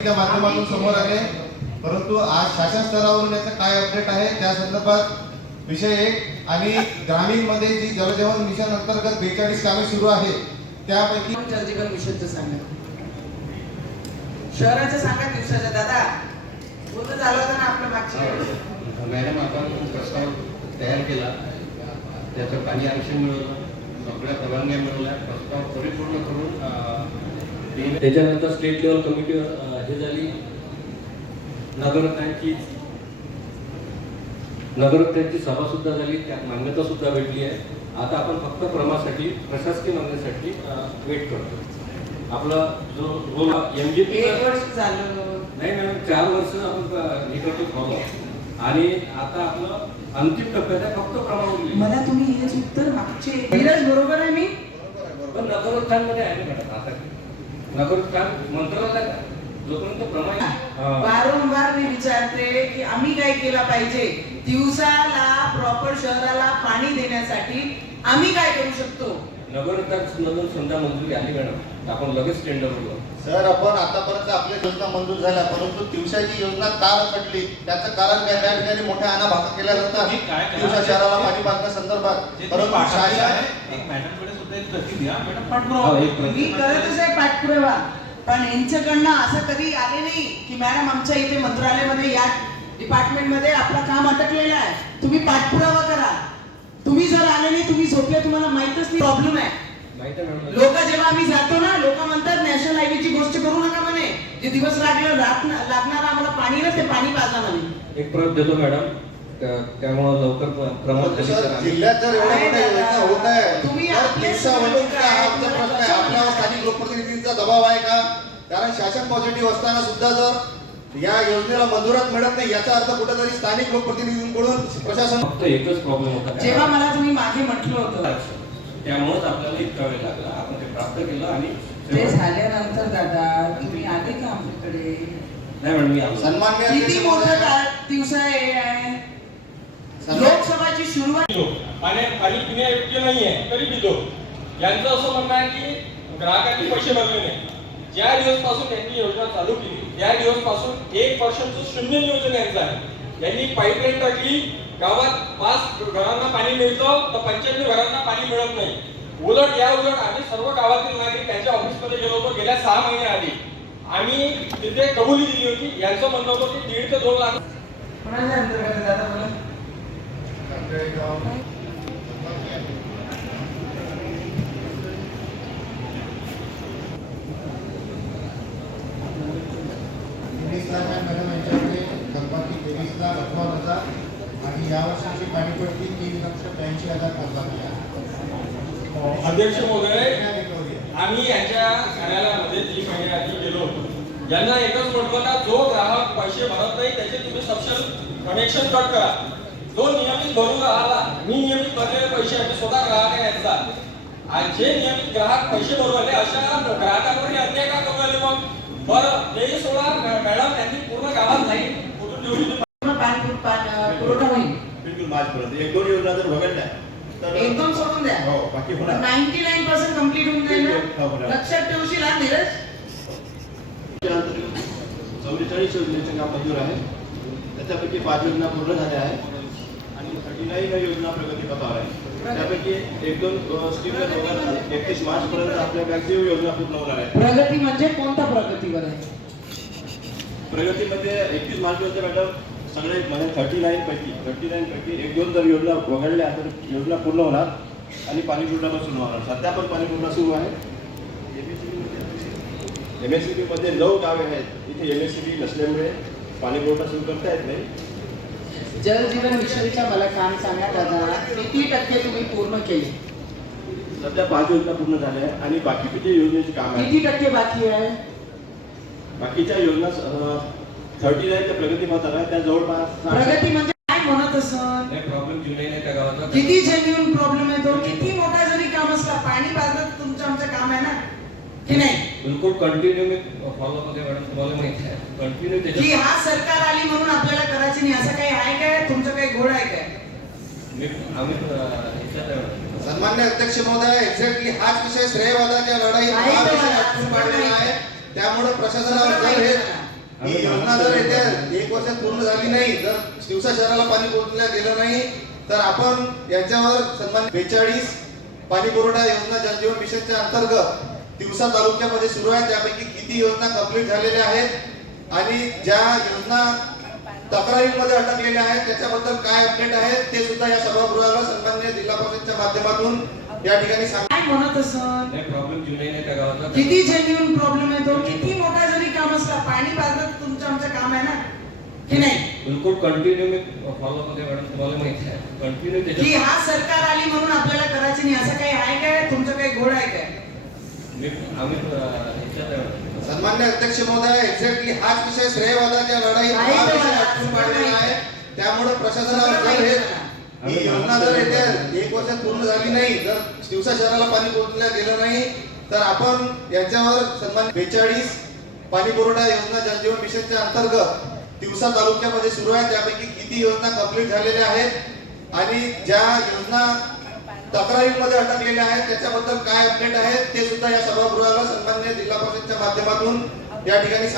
माध्यमातून समोर आले. परंतु आज शासन स्तरावरून याचं काय अपडेट आहे? त्या संदर्भात विषय एक. आणि ग्रामीणमध्ये जी जलजीवन मिशन अंतर्गत बेचाळीस कामे सुरू आहे त्यापैकी जल जीवन मिशनचं सांगा शहराचं सांगा दिवसाचं. दादा बोलणं झालं होतं ना आपलं मागच्या. मॅडम आपण प्रस्ताव तयार केला. त्याचं पाणी आरक्षण मिळवलं. सगळ्या परवानग्या मिळवल्या. प्रस्ताव परिपूर्ण करून त्याच्यानंतर स्टेट लेवल कमिटी हे झाली नगररत्नांची नगररत्नांची सभा सुद्धा झाली त्यात मान्यता सुद्धा भेटली आहे. आता आपण फक्त प्रमासाठी प्रशासकीय मागणीसाठी वेट करतो. आपला जो रोल एम जी पी नाही मॅडम चार वर्ष आपण हे करतो फॉलो आणि आता आपलं अंतिम टप्प्यात आहे फक्त प्रमाण मला तुम्ही हेच उत्तर मागचे धीरज बरोबर आहे मी? पण नगरोत्थानमध्ये आहे मॅडम आता. नगरोत्थान मंत्रालयात आहे. वारंवार मी विचारते की आम्ही काय केलं पाहिजे? दिवसाला प्रॉपर शहराला पाणी देण्यासाठी आम्ही काय करू शकतो? नगरोत्थान मधून समजा मंजुरी आली मॅडम आपण लगेच टेंडर बोलू सर आपण आतापर्यंत आपल्या योजना मंजूर झाल्या परंतु दिवसाची योजना का रखडली? त्याचं कारण काय त्या ठिकाणी मोठ्या आणाभाका केल्या जातात? दिवसा शहराला पाणी बांधण्या संदर्भात. परंतु शासन आहे, एक मॅडमकडे सुद्धा एक प्रति द्या. मॅडम हो, पाठपुरावा. मी करतच आहे पाठपुरावा. पण यांच्याकडनं असं कधी आले नाही की मॅडम आमच्या इथे मंत्रालयामध्ये या डिपार्टमेंटमध्ये आपलं काम अटकलेलं आहे. तुम्ही पाठपुरावा करा. तुम्ही जर आले नाही तुम्ही झोपले तुम्हाला माहितच नाही. प्रॉब्लेम आहे. लोक जेव्हा आम्ही जातो ना लोक म्हणतात नॅशनल हायवेची गोष्ट करू नका म्हणे. जे दिवस लागले रात लागणार आम्हाला पाणी ना ते पाणी पाजा म्हणे. एक प्रत देतो मॅडम. त्या- त्यामुळं लवकर प्र- प्रमाण परंतु कमी सर, करा. जिल्ह्यात जर होत आहे तुम्ही आपले तुम्हाला प्रश्न आहे? स्थानिक लोकप्रतिनिधींचा दबाव आहे का? कारण शासन पॉझिटिव्ह असताना सुद्धा जर या योजनेला मंजुरात मिळत नाही याचा अर्थ कुठेतरी स्थानिक लोकप्रतिनिधींकडून प्रशासन फक्त एकच प्रॉब्लेम होता जेव्हा मला तुम्ही मागे म्हटलं होतं त्यामुळेच आपल्याला इतका वेळ लागला. आपण ते प्राप्त केलं आणि ते झाल्यानंतर दादा तुम्ही आले का आमच्याकडे? नाही मॅडम मी आलो. सन्मान्य किती मोठं का- दिवस आहे? सन्मान- लोकसभाची सुरुवात पितो पाणी पाणी पिण्यायोग्य नाही आहे तरी पितो यांचं असं म्हणणं आहे की ग्राहकांनी पैसे भरले नाही. ज्या दिवसपासून यांनी योजना चालू केली त्या दिवसपासून एक पर्सेंटचं शून्य नियोजन यांचं आहे. यांनी पाईपलाईन टाकली गावात पाच घरांना पाणी मिळतं तर पंच्याण्णव घरांना पाणी मिळत नाही. उलट या उलट आम्ही सर्व गावातील नागरिक त्यांच्या ऑफिसमध्ये गेलो होतो गेल्या सहा महिन्याआधी. आम्ही तिथे कबुली दिली होती. यांचं म्हणणं होतं की दीड ते दोन लाख कोणाच्या अंतर्गत आहे दादा बोला तेवीस लाख आहे मॅडम यांच्याकडे थकबाकी तेवीस लाख अठरा हजार आणि यावर्षीची पाणीपट्टी तीन लक्ष ब्याऐंशी हजार आहे. अध्यक्ष महोदय? आम्ही यांच्या कार्यालयामध्ये तीन महिने आधी गेलो होतो. यांना एकच म्हटलं का जो ग्राहक पैसे भरत नाही त्याचे तुम्ही सबशल कनेक्शन कट करा. जो नियमित भरून राहिला मी नियमित भरलेले पैसे मी स्वतः ग्राहक आहे यांचा. आणि जे नियमित ग्राहक पैसे भरू राहिले अशा ग्राहकांवर अन्याय का करू मग? बरं ते सोळा मॅडम यांनी पूर्ण गावात नाही कुठून ठेवली पूर्ण पाणी पाणी- पुरवठा होईल बिलकुल मार्चपर्यंत एक दोन योजना जर वगळल्या तर एकदम सोडून द्या हो बाकी होणार नाईन्टी नाईन पर्सेंट कंप्लीट होऊन जाईल हो, ना होणार. लक्षात ठेवशील हा धीरज चौवेचाळीस योजनेचे काम मंजूर आहे. त्याच्यापैकी पाच योजना पूर्ण झाल्या आहेत. आणि थर्टी नाईन योजना प्रगतीपथावर आहे. त्यापैकी एक दोन स्कीम एकतीस मार्च पर्यंत आपल्या मॅक्झिमम योजना पूर्ण होणार आहे. प्रगती म्हणजे कोणता प्रगतीवर आहे? प्रगतीमध्ये एकतीस मार्च पर्यंत मॅडम सगळे म्हणजे थर्टी नाईन पैकी थर्टी नाईन पैकी एक दोन जर योजना वगळल्या तर योजना पूर्ण होणार आणि पाणी पुरवठा पण सुरू होणार. सध्या पण पाणी पुरवठा सुरू आहे. एम एस सी बीमध्ये नऊ गावे आहेत. इथे एम एस सी बी नसल्यामुळे पाणी पुरवठा सुरू करता येत नाही. जल जीवन मिशनचं मला काम सांगा दादा किती टक्के तुम्ही पूर्ण केले? सध्या पाच योजना पूर्ण झाल्या आणि बाकी जे योजनेचे काम आहे किती टक्के बाकी आहे? बाकीच्या योजना थर्टी नाईनच्या प्रगतीपथावर आहे त्या जवळपास प्रगती म्हणजे काय म्हणत असं? नाही प्रॉब्लेम जुलै नाही त्या गावातला किती जेन्युन प्रॉब्लेम आहे तो? किती मोठा जरी काम असला पाणी पाजणं तुमचं आमचं काम आहे ना? की नाही? बिलकुल कंटिन्यू मी फॉलो मध्ये मॅडम तुम्हाला माहिती आहे. कंटिन्यू की त्याच्यात हा सरकार आली म्हणून आपल्याला करायची नाही असं काही आहे काय? तुमचं काही घोड आहे काय? मी आम्ही अं, ह्याच्यात आहे मॅडम. सन्मान्य अध्यक्ष महोदय एक्झॅक्टली हाच विषय श्रेयवादाच्या लढाई हा विषय. आठवून काढलेला आहे. त्यामुळे प्रशासनावर जर हे एक वर्षात पूर्ण झाली नाही जर दिवसा शहराला पाणी पोहोचल्या गेलं नाही तर आपण यांच्यावर सन्मान बेचाळीस पाणी पुरवठा योजना जलजीवन मिशनच्या अंतर्गत दिवसा तालुक्यामध्ये सुरू आहे. त्यापैकी किती योजना कंप्लीट झालेल्या आहेत आणि ज्या योजना तक्रारीमध्ये अटकलेल्या आहेत त्याच्याबद्दल काय अपडेट आहे ते सुद्धा या सभागृहाला सन्मान्य जिल्हा परिषदच्या माध्यमातून या ठिकाणी काय म्हणत असं नाही प्रॉब्लेम नाही त्या गावाचा किती जेन्युन प्रॉब्लेम आहे तो? किती मोठा जरी काम असला पाणी पाजणं तुमचं आमचं काम आहे ना? की नाही? बिलकुल कंटिन्यू मी फॉलो मध्ये मॅडम तुम्हाला माहिती आहे. कंटिन्यू की हा सरकार आली म्हणून आपल्याला करायची नाही असं काही आहे काय? तुमचं काही घोड आहे काय मी आम्ही अं, ह्याच्यात आहे. सन्मान्य अध्यक्ष महोदय एक्झॅक्टली हाच विषय श्रेयवादाच्या लढाई हा विषय पाडलेला आहे. त्यामुळे प्रशासनाला जर माहिती हे मला. ही योजना जर येत्या एक वर्षात पूर्ण झाली नाही जर दिवसा शहराला पाणी पोहोचल्या गेलं नाही तर आपण यांच्यावर सन्मान बेचाळीस पाणी पुरवठा योजना जलजीवन मिशनच्या अंतर्गत दिवसा तालुक्यामध्ये सुरू आहे. त्यापैकी किती योजना कंप्लीट झालेल्या आहेत? आणि ज्या योजना तक्रारीमध्ये अटकलेल्या आहेत. त्याच्याबद्दल काय अपडेट आहे ते सुद्धा या सभागृहाला सन्मान्य जिल्हा परिषदच्या माध्यमातून या ठिकाणी